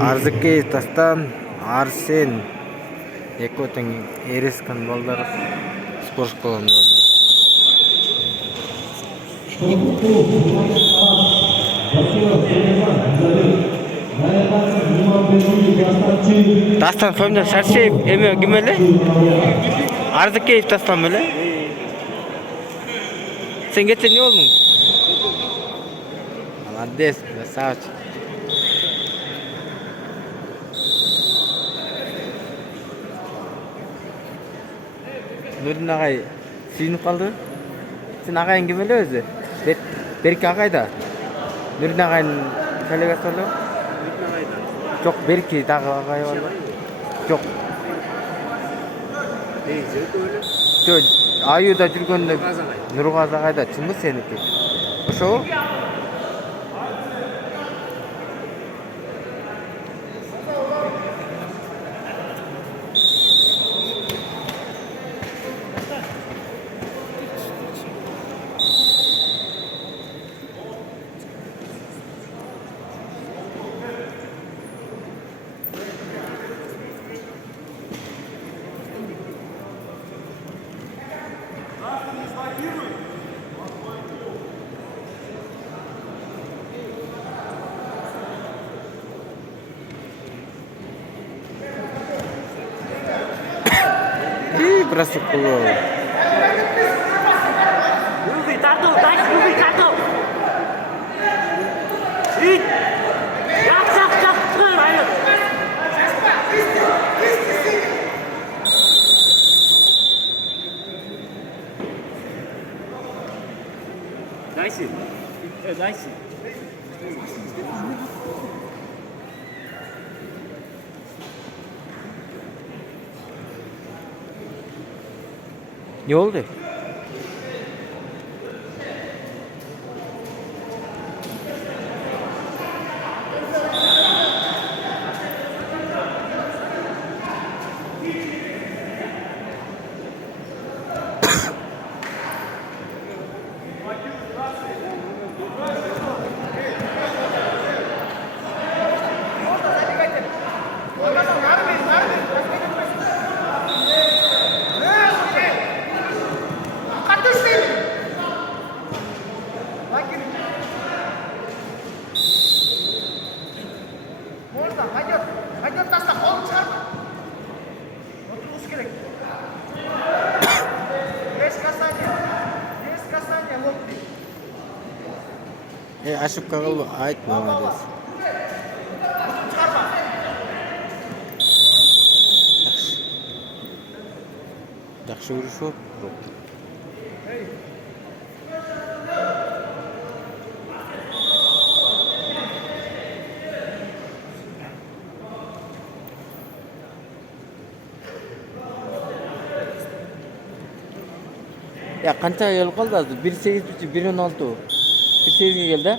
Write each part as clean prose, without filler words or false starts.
Арзыкеев Дастан, Арсен, эки тең Эрескан балдар спорт школанын балдары. Дастан фамилия Шаршеев эме ким эле? Арзыкеев Дастан беле? Сен кетсе эмне болдуң? Молодец, красавчик. Нурдин агай сүйүнүп калды. Сен агайың ким эле өзү? Берки агай да. Нурдин агайдын коллегасы беле? Нурдин агай да. Жок, Берки дагы агай бар. Жок. Жеке беле? Жок, аюуда жүргөндө Нургаз агай да чынбы сеники? Ошо? Бросок было. Руби, тарту, дай, руби, тарту. И! Жак, чыгыр, айыл. Дайсы. Дайсы. Ne oldu? Ошибка кылып айт, молодец. Жакшы күрөшүп атты. Ya kancha келип калды азыр? 1.8 1.16. 1.8ге келди.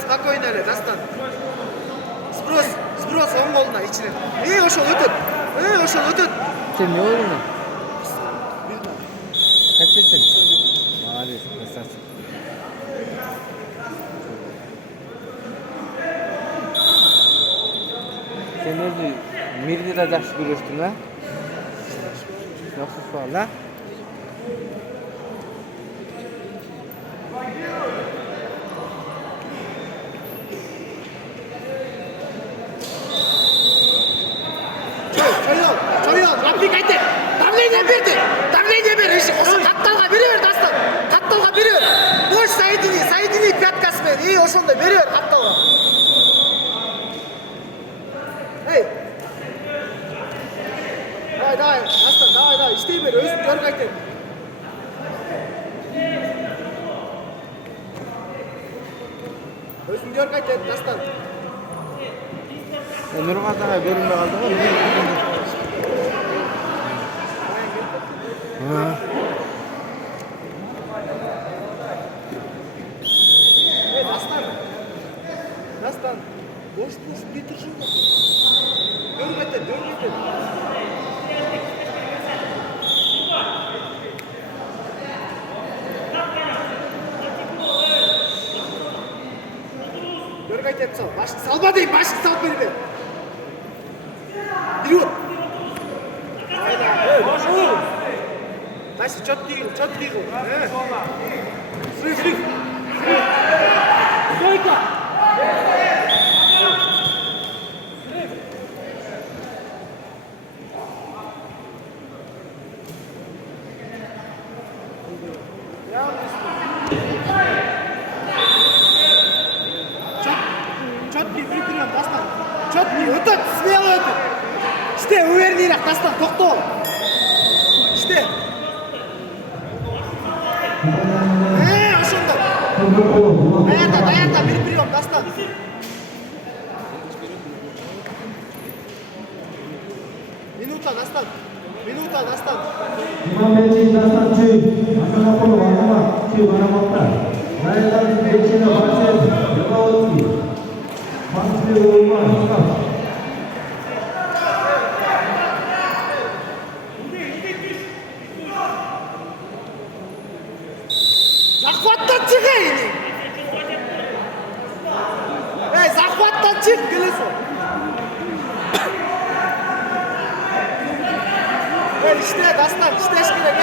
Спокойно эле, Дастан. Сброс оң колуна ичинен. Ошол өтөт. Ошол өтөт. Сен не болдуң? Качесың? Молодец, красавчик. Сен өзү мирди да жакшы көрөсүң, а? Жакшы суал, а? Çoruyor. Raplik aytı. Давление берді. Давление бер. Иши ошо катталга бере бер Дастан. Катталга бере бер. Бош соедини пяткасымен. Ошондой бере бер катталга. Эй. Давай, Дастан, давай. İstey бер. Өзүң көрүп айт. Өзүң көрүп айт Дастан. Nurgaz'a bölümde kaldı mı? Дастан. Бош битир жолда. Көрүп айт. Көрүп айт сал. Башты салба дейм, башты салып бербе. Вперед! Настя, что ты двигал? Срыв! Стойка! Четкий припрям, Дастан. Четкий, өтөт, смело өтөт. İşte уверенныйраак Дастан, токто. İşte. Ошондой. Даярда, бир прием, Дастан. Минута, Дастан. Imam benci Dastan cuy, Asana polo warama, cuy baramokta. Raitan benci na basen, Yogawati. Bangsi rumah, hingga. Захваттан чык эйни. Захваттан чык, келесо. İşte Дастан, işteş керек,